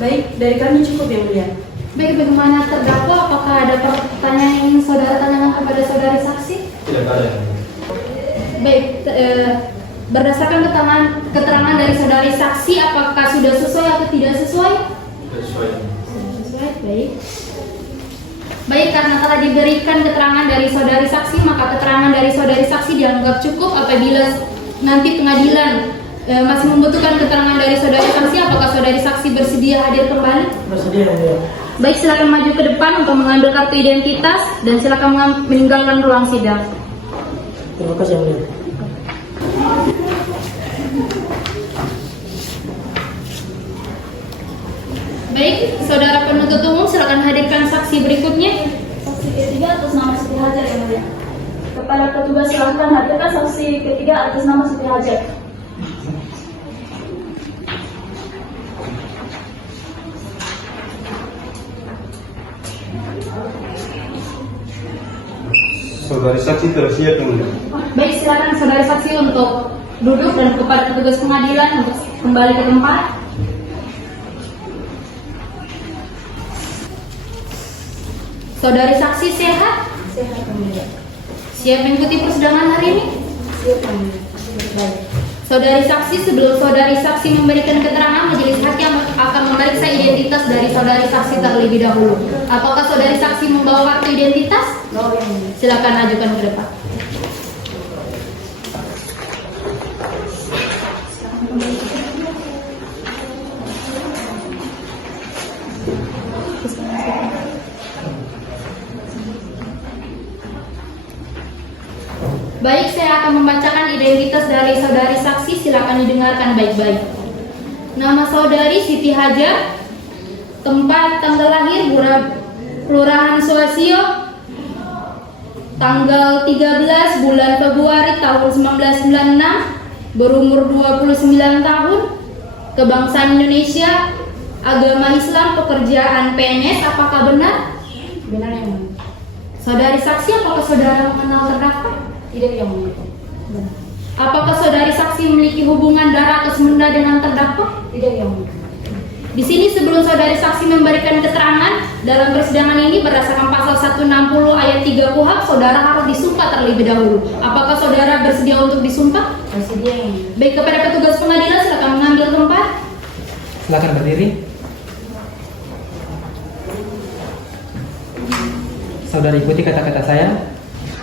Baik, dari kami cukup yang mulia. baik, bagaimana terdakwa? Apakah ada pertanyaan yang ingin saudara tanyakan kepada saudari saksi? Tidak ada. Baik, berdasarkan keterangan dari saudari saksi, apakah sudah sesuai atau tidak sesuai? Sesuai. Sesuai, baik. Baik, karena telah diberikan keterangan dari saudari saksi, maka keterangan dari saudari saksi dianggap cukup. Apabila nanti pengadilan masih membutuhkan keterangan dari saudari saksi, apakah saudari saksi bersedia hadir kembali? Bersedia, yang mulia. Baik, silakan maju ke depan untuk mengambil kartu identitas dan silakan meninggalkan ruang sidang. Terima kasih, yang mulia. Baik, saudara penuntut umum silakan hadirkan saksi berikutnya. Saksi ketiga atas nama Siti Hajar, yang mulia. Kepada petugas silakan hadirkan saksi ketiga atas nama Siti Hajar. Saudari saksi tersiap, yang mulia. Baik, silakan saudari saksi untuk duduk dan kepada petugas pengadilan untuk kembali ke tempat. Saudari saksi sehat? Sehat, yang mulia. Siap mengikuti persidangan hari ini? Siap, yang mulia. Baik. Saudari saksi, sebelum saudari saksi memberikan keterangan, majelis hakim akan memeriksa identitas dari saudari saksi terlebih dahulu. Apakah saudari saksi membawa kartu identitas? Oh, yang mulia. Silakan ajukan ke depan. Baik, saya akan membacakan identitas dari saudari saksi, silakan didengarkan baik-baik. Nama saudari Siti Hajar, tempat tanggal lahir Kelurahan Suasio, tanggal 13 bulan Februari tahun 1996, berumur 29 tahun, kebangsaan Indonesia, agama Islam, pekerjaan PNS, apakah benar? Benar, yang mulia. Saudari saksi, apakah saudara mengenal terdakwa? Tidak, yang mulia. Apakah saudari saksi memiliki hubungan darah atau semenda dengan terdakwa? Tidak, yang mulia. Di sini sebelum saudari saksi memberikan keterangan dalam persidangan ini berdasarkan pasal 160 ayat 3 KUHP, saudara harus disumpah terlebih dahulu. Apakah saudara bersedia untuk disumpah? Bersedia, yang mulia. Baik, kepada petugas pengadilan silakan mengambil tempat. Silakan berdiri. Saudara ikuti kata-kata saya.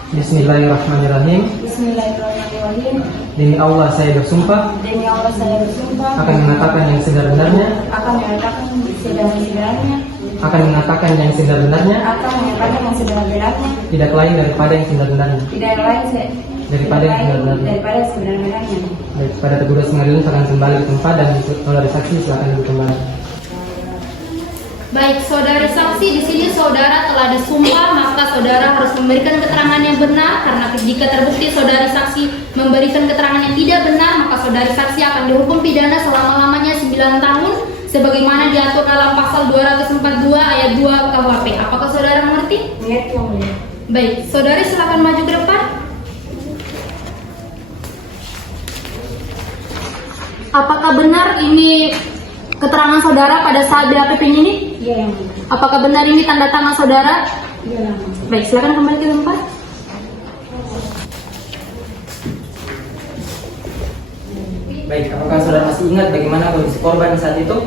Bismillahirrahmanirrahim. Bismillahirrahmanirrahim. Demi Allah saya bersumpah Demi Allah saya bersumpah akan mengatakan yang sebenar-benarnya, akan mengatakan sebenar-benarnya, akan mengatakan yang sebenar-benarnya, akan mengatakan yang sebenar-benarnya, tidak lain daripada yang sebenar-benarnya. tidak lain Daripada yang sebenar-benarnya. daripada yang sebenar-benarnya. Baik, pada petugas pengadilan silakan kembali ke tempat dan saudari saksi silakan duduk kembali. Baik, saudari saksi, di sini saudara telah disumpah, maka saudara harus memberikan keterangan yang benar, karena jika terbukti saudari saksi memberikan keterangan yang tidak benar, maka saudari saksi akan dihukum pidana selama-lamanya 9 tahun sebagaimana diatur dalam pasal 242 ayat 2 KUHP. Apakah saudara mengerti? Mengerti, yang mulia. Baik, saudari silakan maju ke depan. Apakah benar ini keterangan saudara pada saat BAPP ini? Iya, yang mulia. Apakah benar ini tanda tangan saudara? Iya, yang mulia. Baik, silakan kembali ke tempat. Baik, apakah saudara masih ingat bagaimana kondisi korban saat itu?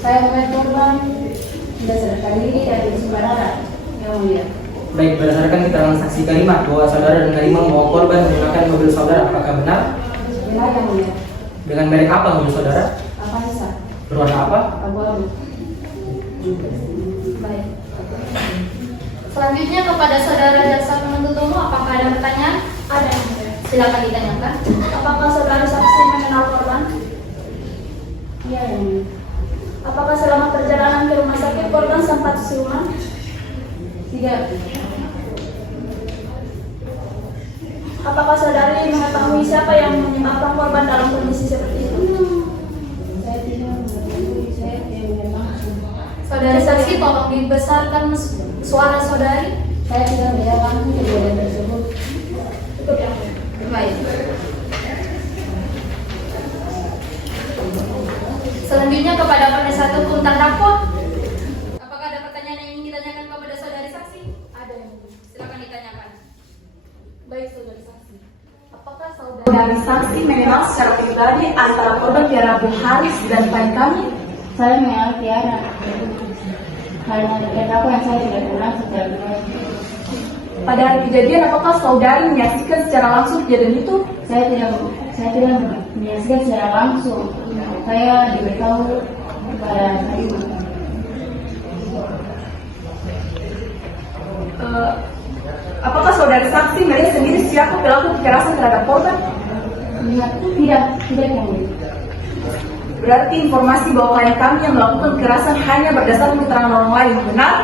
Saya melihat korban sudah sadarkan diri dari sumber darah, yang mulia. Baik, berdasarkan keterangan saksi Karimah bahwa saudara dan Karimah membawa korban menggunakan mobil saudara, apakah benar? Benar, yang mulia. Dengan merek apa mobil saudara? Avanza, Berwarna apa? abu-abu. Baik. Selanjutnya kepada saudara jaksa penuntut umum, apakah ada pertanyaan? Ada. Silakan ditanyakan. Apakah saudara saksi mengenal korban? Iya, yang mulia. Apakah selama perjalanan ke rumah sakit korban sempat siuman? Tidak. Apakah saudari mengetahui siapa yang menyebabkan korban dalam kondisi seperti itu? Saya tidak mengetahui, saya tidak mengetahui. Saudari saksi, tolong dibesarkan suara saudari. Saya tidak melihat langsung kejadian tersebut. Cukup ya? Baik. Selanjutnya kepada penasihat hukum terdakwa. Apakah ada pertanyaan yang ingin ditanyakan kepada saudari saksi? Ada. Silakan ditanyakan. Baik, saudari saksi. Apakah Saudari saksi mengenal secara pribadi antara korban Tiara Abdul Haris dan klien kami? Saya mengenal Tiara. Karena terdakwa yang saya tidak kenal secara pribadi. Pada hari kejadian, apakah saudari menyaksikan secara langsung kejadian itu? Saya tidak menyaksikan secara langsung. Saya diberitahu kepada ibu. Apakah saudari saksi melihat sendiri siapa pelaku kekerasan terhadap korban? Tidak yang mulia. Berarti informasi bahwa klien kami yang melakukan kekerasan hanya berdasarkan keterangan orang lain, benar?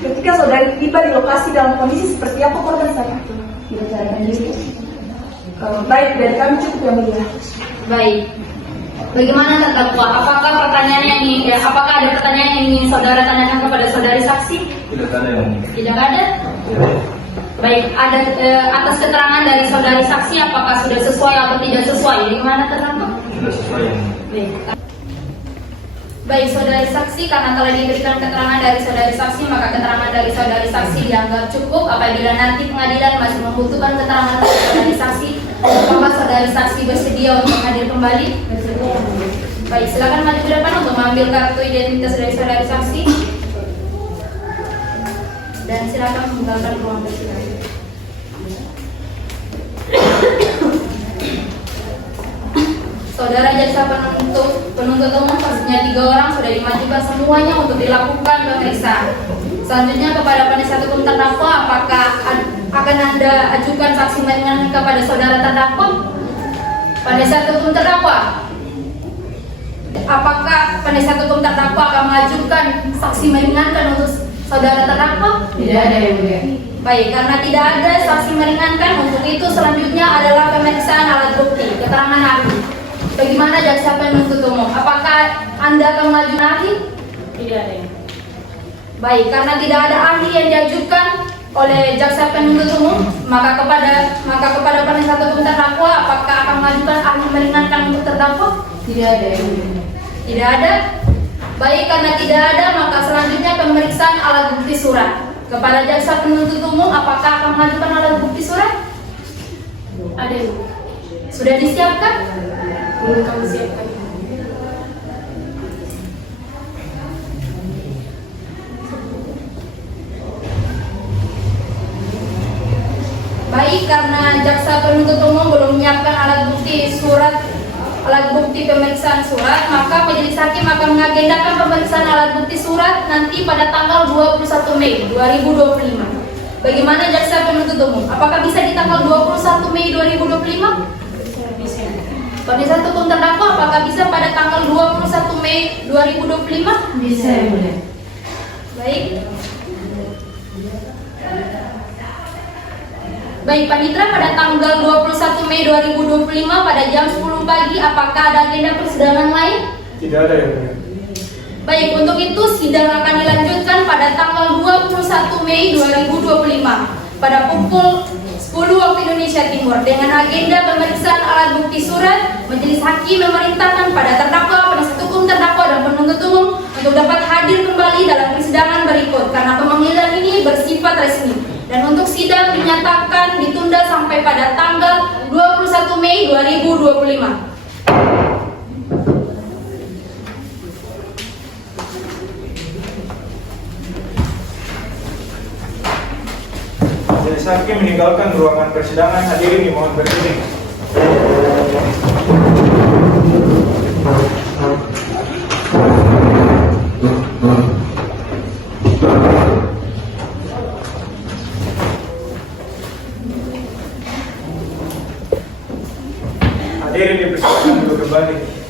Ketika saudari tiba di lokasi dalam kondisi seperti apa korban saat itu? Tidak sadarkan diri. Baik, dari kami cukup yang mulia. Baik. Bagaimana terdakwa? Apakah ada pertanyaan yang ingin saudara tanyakan kepada saudari saksi? Tidak ada yang Tidak ada? Baik, atas keterangan dari saudari saksi apakah sudah sesuai atau tidak sesuai? Bagaimana terdakwa? sudah sesuai yang Baik, saudari saksi, karena telah diberikan keterangan dari saudari saksi, maka keterangan dari saudari saksi dianggap cukup. Apabila nanti pengadilan masih membutuhkan keterangan dari saudari saksi, apakah saudari saksi bersedia untuk hadir kembali? Baik, silakan maju ke depan untuk mengambil kartu identitas dari saudari saksi. Dan silakan meninggalkan ruang persidangan. Saudara jaksa penuntut umum pastinya 3 orang sudah dimajukan semuanya untuk dilakukan pemeriksaan. Selanjutnya kepada penasihat hukum terdakwa, apakah akan Anda ajukan saksi meringankan kepada saudara terdakwa? Penasihat hukum terdakwa, apakah penasihat hukum terdakwa akan mengajukan saksi meringankan untuk saudara terdakwa? Tidak ada yang mulia. Baik, karena tidak ada saksi meringankan, untuk itu selanjutnya adalah pemeriksaan alat bukti, keterangan ahli. Bagaimana jaksa penuntut umum? Apakah Anda akan mengajukan ahli? Tidak ada yang. Baik, karena tidak ada ahli yang diajukan oleh jaksa penuntut umum, maka kepada penasihat hukum terdakwa, apakah akan mengajukan ahli meringankan untuk terdakwa? Tidak ada yang mulia. Tidak ada. Baik, karena tidak ada, maka selanjutnya pemeriksaan alat bukti surat. Kepada jaksa penuntut umum, apakah akan mengajukan alat bukti surat? Ada yang. Sudah disiapkan? Belum kami siapkan. Baik, karena jaksa penuntut umum belum menyiapkan alat bukti surat, alat bukti pemeriksaan surat, maka majelis hakim akan mengagendakan pemeriksaan alat bukti surat nanti pada tanggal 21 Mei 2025. Bagaimana jaksa penuntut umum? Apakah bisa di tanggal 21 Mei 2025? Bisa. Penasihat hukum terdakwa, apakah bisa pada tanggal 21 Mei 2025? Bisa yang mulia. Baik. Baik, Panitra, pada tanggal 21 Mei 2025 pada jam 10 pagi, apakah ada agenda persidangan lain? Tidak ada yang mulia. Baik, untuk itu sidang akan dilanjutkan pada tanggal 21 Mei 2025 pada pukul 10 waktu Indonesia Timur dengan agenda pemeriksaan alat bukti surat. Majelis hakim memerintahkan pada terdakwa, penasihat hukum terdakwa dan penuntut umum untuk dapat hadir kembali dalam persidangan berikut karena pemanggilan ini bersifat resmi. Dan untuk sidang dinyatakan ditunda sampai pada tanggal 21 Mei 2025. Majelis hakim meninggalkan ruangan persidangan. Hadirin dimohon berdiri. Hadirin dipersilakan duduk kembali.